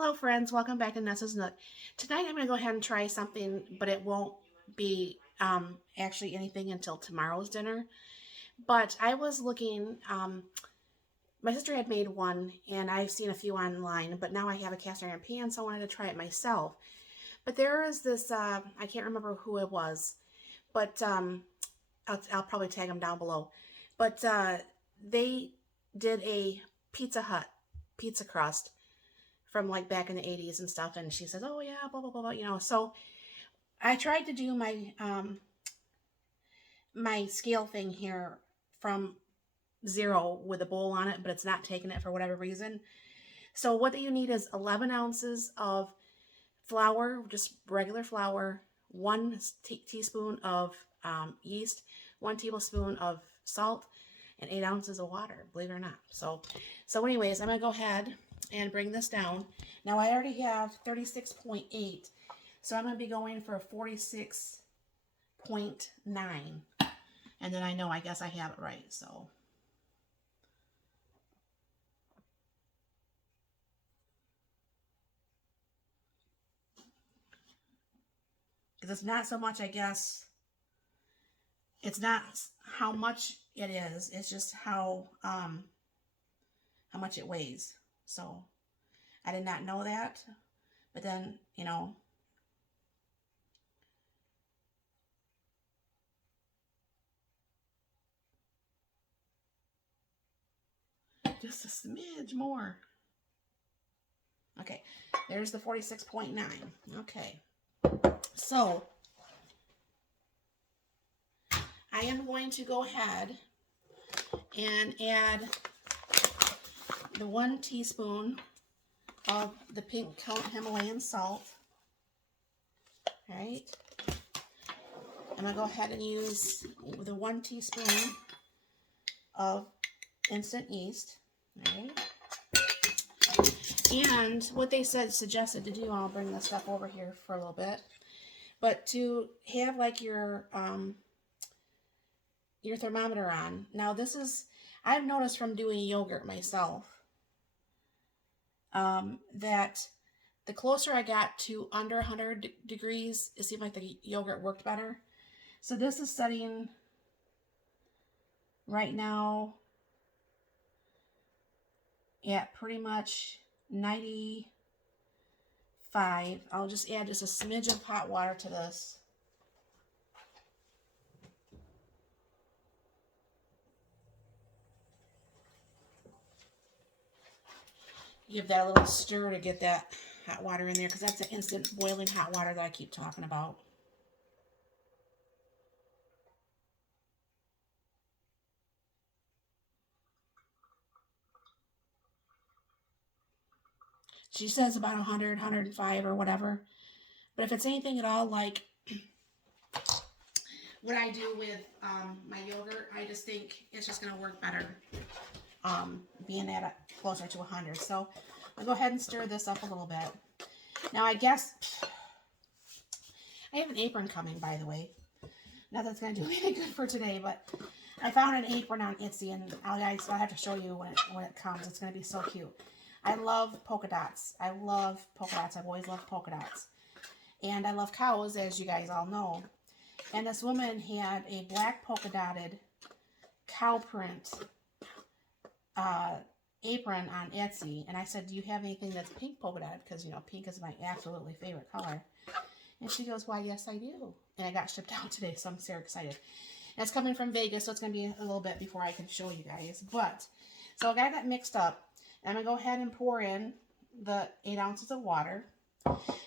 Hello friends, welcome back to Nessa's Nook. Tonight I'm going to go ahead and try something, but it won't be actually anything until tomorrow's dinner. But I was looking, my sister had made one and I've seen a few online, but now I have a cast iron pan, so I wanted to try it myself. But there is this, I can't remember who it was, but I'll probably tag them down below. But they did a Pizza Hut pizza crust from like back in the 80s and stuff, and she says, oh yeah, blah blah blah blah, so I tried to do my scale thing here from 0 with a bowl on it, but it's not taking it for whatever reason. So what you need is 11 ounces of flour, just regular flour, one teaspoon of yeast, 1 tablespoon of salt, and 8 ounces of water, believe it or not. So anyways, I'm gonna go ahead and bring this down. Now I already have 36.8, so I'm gonna be going for a 46.9, and then I guess I have it right. So because it's not so much, I guess it's not how much it is, it's just how much it weighs. So I did not know that, but then just a smidge more. Okay, there's the 46.9. Okay, so I am going to go ahead and add the 1 teaspoon of the pink Himalayan salt. All right, I'm gonna go ahead and use the 1 teaspoon of instant yeast. All right, and what they suggested to do, I'll bring this stuff over here for a little bit, but to have like your thermometer on. Now this is, I've noticed from doing yogurt myself, that the closer I got to under 100 degrees, it seemed like the yogurt worked better. So this is setting right now at pretty much 95. I'll just add just a smidge of hot water to this. Give that a little stir to get that hot water in there, because that's the instant boiling hot water that I keep talking about. She says about 100, 105 or whatever. But if it's anything at all like what I do with my yogurt, I just think it's just going to work better being at closer to 100. So I'll go ahead and stir this up a little bit. Now I guess I have an apron coming, by the way. Not that it's going to do anything good for today, but I found an apron on Etsy, and I'll have to show you when it comes. It's going to be so cute. I love polka dots. I love polka dots. I've always loved polka dots. And I love cows, as you guys all know. And this woman had a black polka dotted cow print apron on Etsy. And I said, do you have anything that's pink polka dotted? Because, pink is my absolutely favorite color. And she goes, why, yes, I do. And I got shipped out today, so I'm so excited. And it's coming from Vegas, so it's going to be a little bit before I can show you guys. But, so I got that mixed up. I'm going to go ahead and pour in the 8 ounces of water.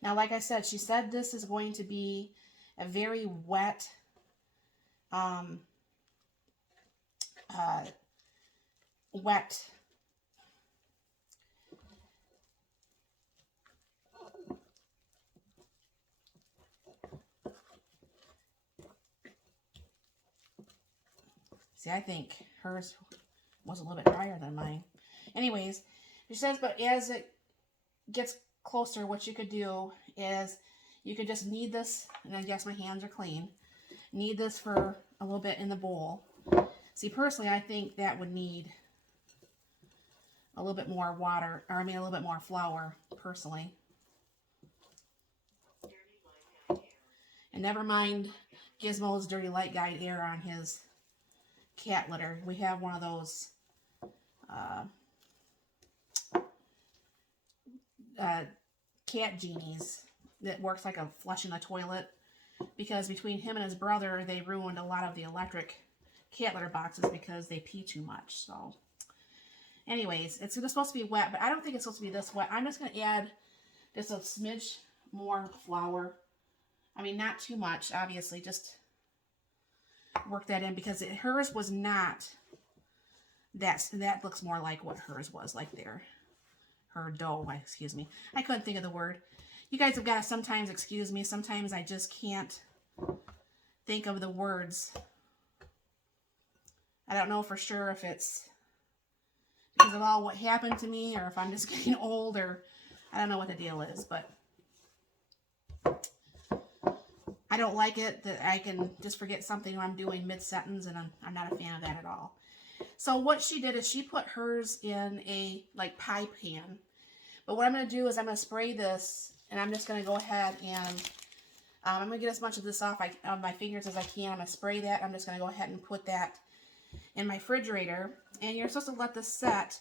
Now, like I said, she said this is going to be a very wet, wet see, I think hers was a little bit drier than mine. Anyways, she says, but as it gets closer, what you could do is you could just knead this, and I guess my hands are clean, knead this for a little bit in the bowl. See, personally, I think that would need a little bit more water, or I mean a little bit more flour, personally. And never mind Gizmo's Dirty Light Guide air on his cat litter. We have one of those uh, cat genies that works like a flush in a toilet, because between him and his brother, they ruined a lot of the electric cat litter boxes because they pee too much. So anyways, it's supposed to be wet, but I don't think it's supposed to be this wet. I'm just going to add just a smidge more flour. I mean, not too much, obviously, just work that in, because hers was not, that looks more like what hers was, like there. Her dough, excuse me. I couldn't think of the word. You guys have got to sometimes excuse me. Sometimes I just can't think of the words. I don't know for sure if it's because of all what happened to me, or if I'm just getting old, or I don't know what the deal is, but I don't like it that I can just forget something when I'm doing mid-sentence, and I'm not a fan of that at all. So what she did is she put hers in a like pie pan. But what I'm going to do is I'm going to spray this, and I'm just going to go ahead and I'm going to get as much of this off my fingers as I can. I'm going to spray that. I'm just going to go ahead and put that in my refrigerator. And you're supposed to let this set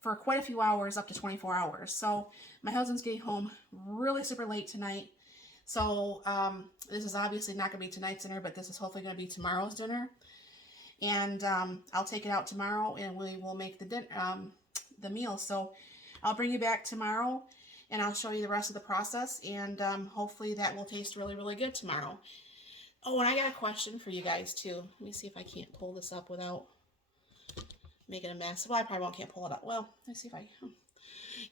for quite a few hours, up to 24 hours. So my husband's getting home really super late tonight. So this is obviously not going to be tonight's dinner, but this is hopefully going to be tomorrow's dinner. And I'll take it out tomorrow, and we will make the meal. So I'll bring you back tomorrow, and I'll show you the rest of the process, and hopefully that will taste really, really good tomorrow. Oh, and I got a question for you guys, too. Let me see if I can't pull this up without making a mess. Well, I probably can't pull it up. Well, let's see if I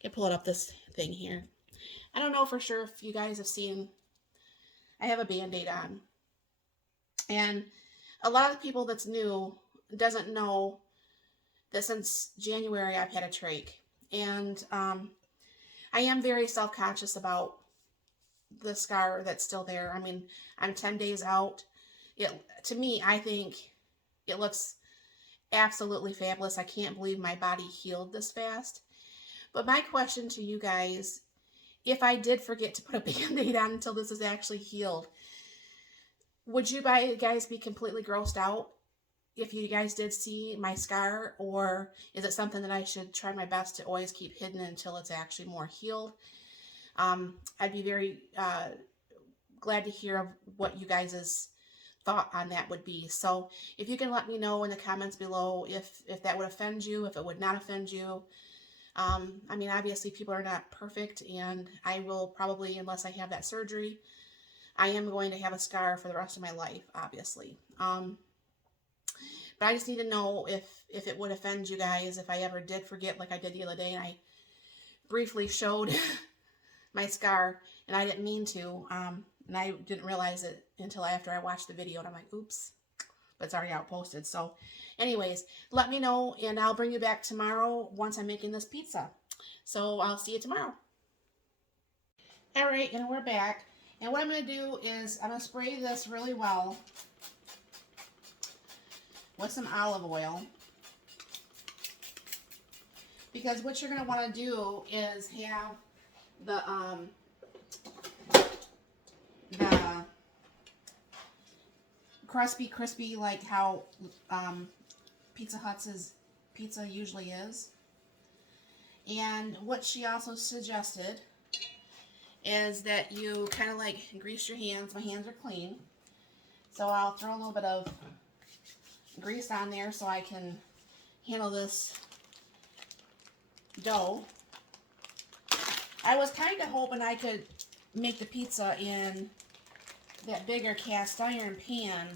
can pull it up, this thing here. I don't know for sure if you guys have seen, I have a Band-Aid on. And a lot of people that's new doesn't know that since January I've had a trach. And I am very self-conscious about the scar that's still there. I mean, I'm 10 days out. To me, I think it looks absolutely fabulous. I can't believe my body healed this fast. But my question to you guys, if I did forget to put a Band-Aid on until this is actually healed, would you guys be completely grossed out if you guys did see my scar? Or is it something that I should try my best to always keep hidden until it's actually more healed? I'd be very glad to hear what you guys' thought on that would be. So if you can let me know in the comments below if that would offend you, if it would not offend you. I mean, obviously people are not perfect, and I will probably, unless I have that surgery, I am going to have a scar for the rest of my life, obviously. But I just need to know if it would offend you guys if I ever did forget, like I did the other day, and I briefly showed my scar, and I didn't mean to, and I didn't realize it until after I watched the video, and I'm like, oops, but it's already out posted. So anyways, let me know, and I'll bring you back tomorrow once I'm making this pizza. So I'll see you tomorrow. All right, and we're back. And what I'm going to do is I'm going to spray this really well with some olive oil. Because what you're going to want to do is have the crispy, like how Pizza Hut's pizza usually is. And what she also suggested is that you kind of like grease your hands. My hands are clean. So I'll throw a little bit of grease on there so I can handle this dough. I was kind of hoping I could make the pizza in that bigger cast iron pan,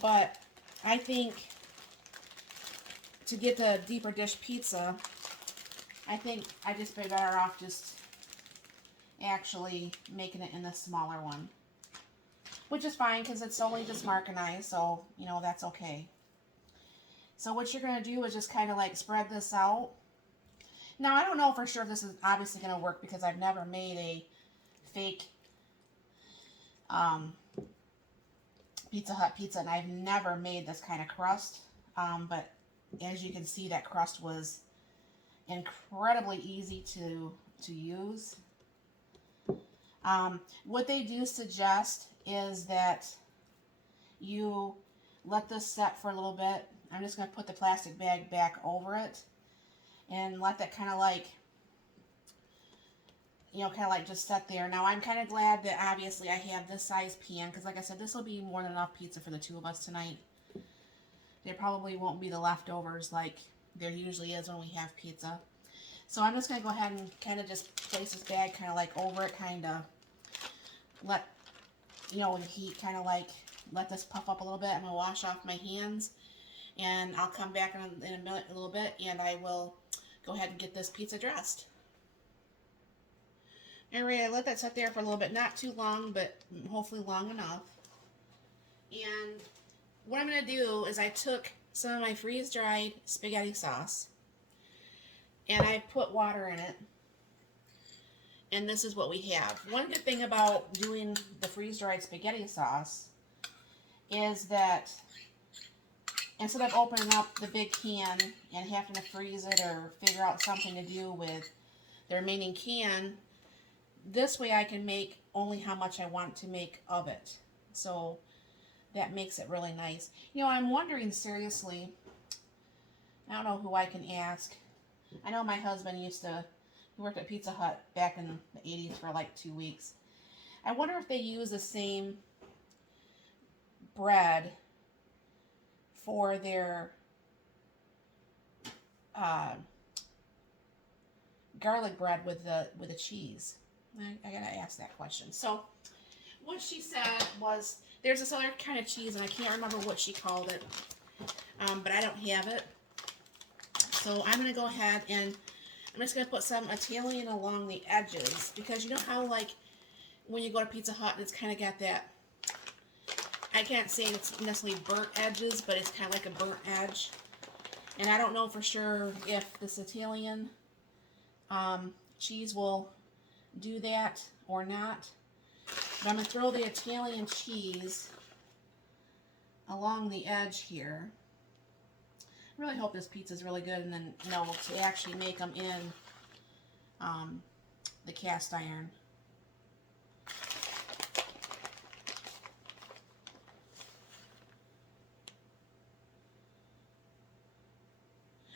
but I think to get the deeper dish pizza, I think I'd just be better off just actually making it in the smaller one, which is fine because it's only just Mark and I, so you know that's okay. So what you're going to do is just kind of like spread this out. Now I don't know for sure if this is obviously going to work because I've never made a fake Pizza Hut pizza, and I've never made this kind of crust, but as you can see, that crust was incredibly easy to use. What they do suggest is that you let this set for a little bit. I'm just going to put the plastic bag back over it and let that kind of like, kind of like just set there. Now I'm kind of glad that obviously I have this size pan because like I said, this will be more than enough pizza for the two of us tonight. There probably won't be the leftovers like there usually is when we have pizza. So I'm just going to go ahead and kind of just place this bag kind of like over it, kind of let, the heat kind of like let this puff up a little bit. I'm going to wash off my hands and I'll come back in a little bit and I will go ahead and get this pizza dressed. Alright, I let that sit there for a little bit, not too long, but hopefully long enough. And what I'm going to do is I took some of my freeze-dried spaghetti sauce and I put water in it. And this is what we have. One good thing about doing the freeze-dried spaghetti sauce is that instead of opening up the big can and having to freeze it or figure out something to do with the remaining can, this way I can make only how much I want to make of it. So that makes it really nice. I'm wondering seriously, I don't know who I can ask. I know my husband he worked at Pizza Hut back in the 80s for like 2 weeks. I wonder if they use the same bread for their garlic bread with the cheese. I gotta ask that question. So what she said was there's this other kind of cheese and I can't remember what she called it, but I don't have it. So I'm gonna go ahead and I'm just gonna put some Italian along the edges because you know how like when you go to Pizza Hut it's kind of got that, I can't say it's necessarily burnt edges, but it's kind of like a burnt edge. And I don't know for sure if this Italian cheese will do that or not. But I'm going to throw the Italian cheese along the edge here. I really hope this pizza is really good, and then, to actually make them in the cast iron.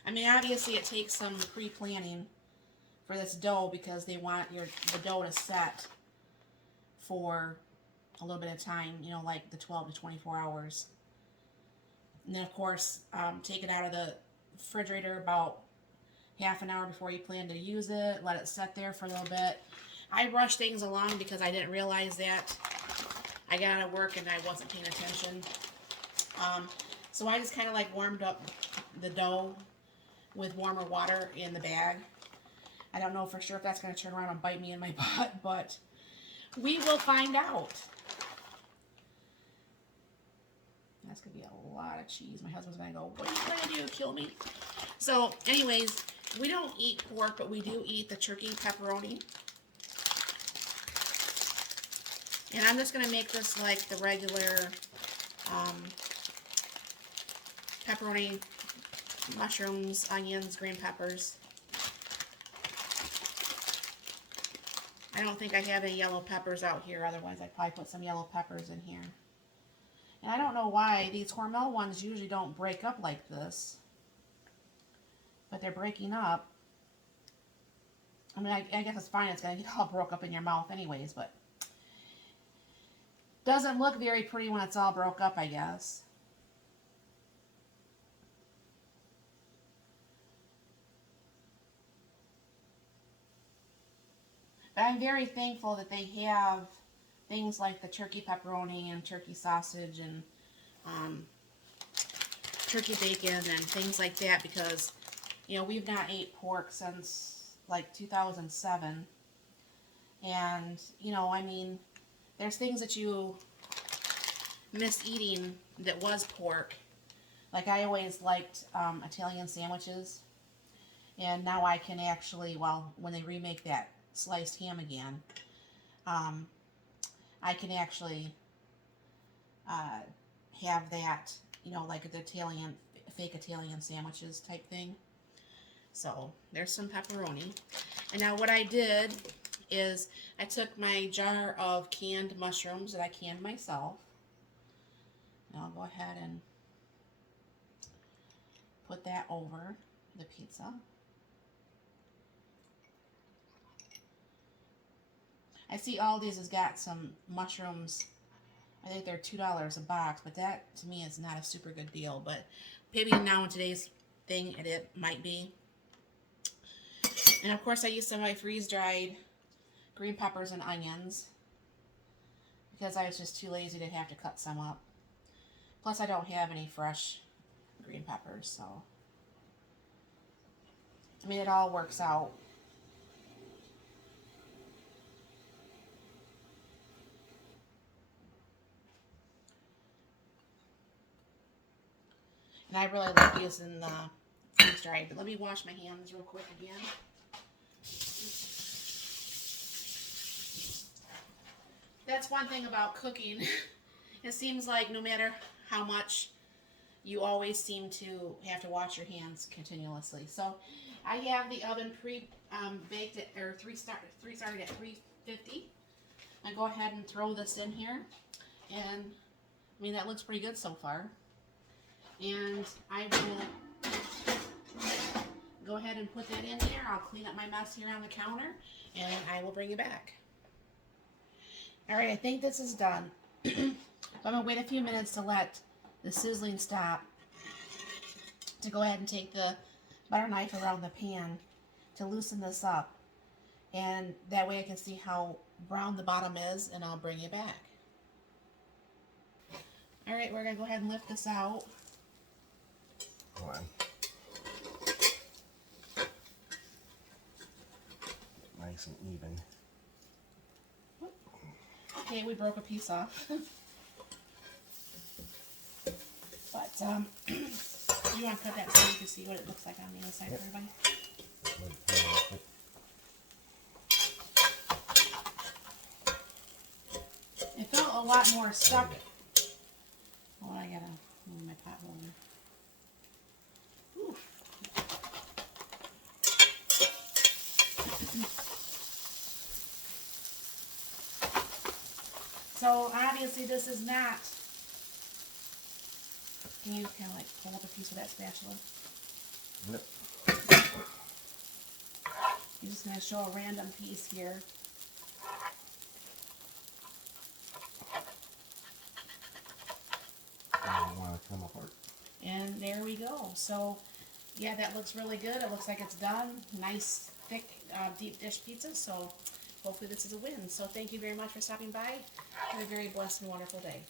I mean, obviously it takes some pre-planning for this dough because they want the dough to set for a little bit of time, like the 12 to 24 hours. And then, of course, take it out of the refrigerator about half an hour before you plan to use it. Let it set there for a little bit. I rushed things along because I didn't realize that. I got out of work and I wasn't paying attention. So I just kind of like warmed up the dough with warmer water in the bag. I don't know for sure if that's going to turn around and bite me in my butt, but we will find out. That's going to be a lot of cheese. My husband's going to go, what are you going to do, kill me? So, anyways, we don't eat pork, but we do eat the turkey pepperoni. And I'm just going to make this like the regular pepperoni, mushrooms, onions, green peppers. I don't think I have any yellow peppers out here, otherwise I'd probably put some yellow peppers in here. And I don't know why these Hormel ones usually don't break up like this, but they're breaking up. I mean, I guess it's fine, it's going to get all broke up in your mouth anyways, but doesn't look very pretty when it's all broke up, I guess. But I'm very thankful that they have things like the turkey pepperoni and turkey sausage and turkey bacon and things like that because, we've not ate pork since like 2007. And, I mean, there's things that you miss eating that was pork. Like I always liked Italian sandwiches. And now I can actually, when they remake that sliced ham again, I can actually have that, like the fake Italian sandwiches type thing. So there's some pepperoni. And now what I did is I took my jar of canned mushrooms that I canned myself. And I'll go ahead and put that over the pizza. I see Aldi's has got some mushrooms. I think they're $2 a box, but that to me is not a super good deal. But maybe now in today's thing, it might be. And of course, I used some of my freeze-dried green peppers and onions because I was just too lazy to have to cut some up. Plus, I don't have any fresh green peppers, so I mean, it all works out. And I really like using the freeze-dried. But let me wash my hands real quick again. That's one thing about cooking. It seems like no matter how much, you always seem to have to wash your hands continuously. So I have the oven baked at, or started at 350. I go ahead and throw this in here, and I mean that looks pretty good so far. And I will go ahead and put that in there. I'll clean up my mess here on the counter, and I will bring it back. All right, I think this is done. I'm gonna wait a few minutes to let the sizzling stop, to go ahead and take the butter knife around the pan to loosen this up, and that way I can see how brown the bottom is, and I'll bring it back. All right, we're gonna go ahead and lift this out. Hold on. Nice and even. Okay, we broke a piece off. But you want to cut that so you can see what it looks like on the inside for everybody? It felt a lot more stuck. Oh, I gotta move my pot holder. Ooh. So obviously this is not. Can you kind of like pull up a piece of that spatula? Yep. I'm just going to show a random piece here. Want to come apart. And there we go. So yeah, that looks really good. It looks like it's done. Nice, thick, deep dish pizza. So hopefully this is a win. So thank you very much for stopping by. Have a very blessed and wonderful day.